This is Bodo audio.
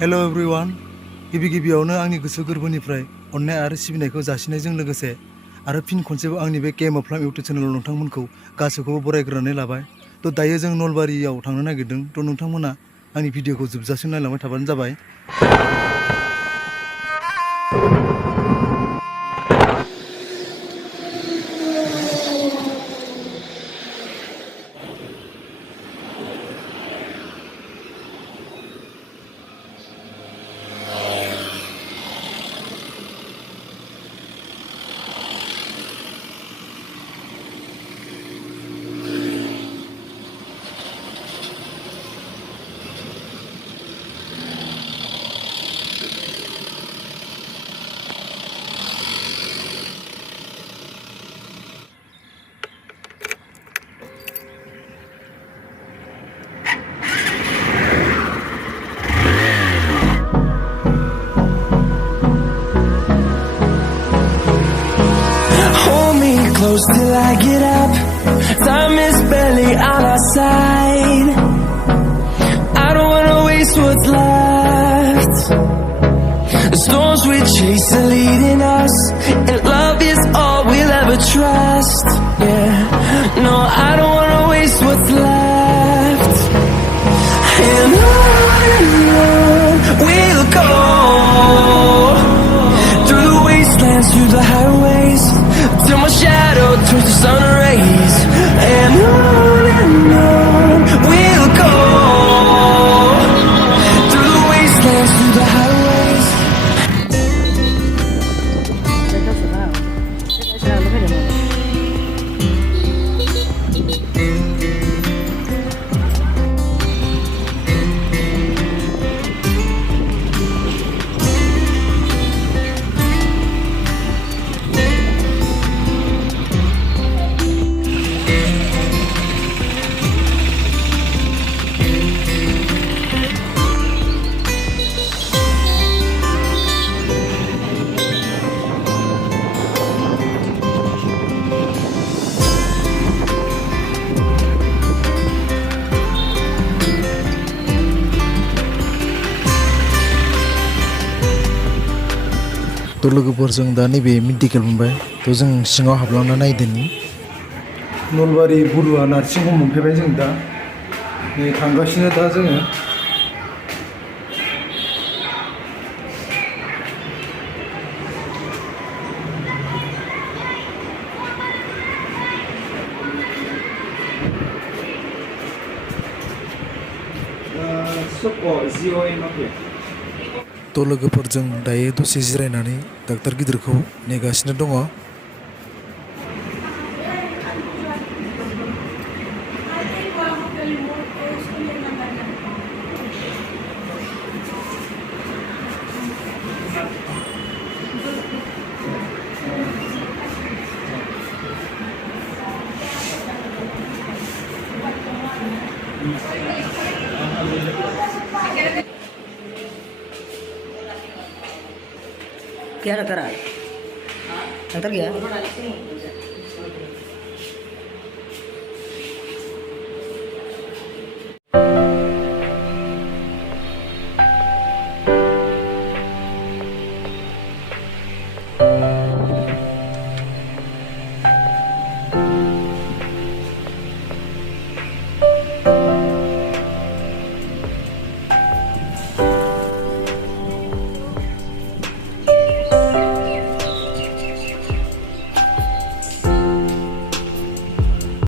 हेल' एभ्रिवान गिबियावनो आंनि गोसो गोरबोनिफ्राय अननाय आरो सिबिनायखौ जासिनायजों लोगोसे आरो फिन खनसेबो आंनि बे गेम अफ फ्लाम इउटुब चेनेलाव नोंथांमोनखौ गासैखौबो बरायग्रोनानै लाबाय। थ' दायो जों नलबारियाव थांनो नागिरदों। थ' नोंथांमोना आंनि भिडिअखौ जोबजासिम नायलांबाय थाबानो जाबाय। Close till I get up. Time is barely on our side. I don't wanna waste what's left. The storms we chase are leading us, and love is all we'll ever trust. Yeah, no, I don't wanna waste what's left. And on we'll go, through the wastelands, through the highways, till my shadow turns to sun rays. And on we'll go, through the wastelands, through the highways. थ' लोगोफोरजों दा नैबे मेडिकेल मोनबाय। थ' जों सिङाव हाबलांना नायदोनि नलबारि बरुवा नार्सिं हम मोनफैबाय। जों दा नै थांगासिनो दा जोङो। थ' लोगोफोरजों दायो दसे जिरायनानै डाक्टार गिदिरखौ नेगासिनो दङ। क्या डॉक्टर गया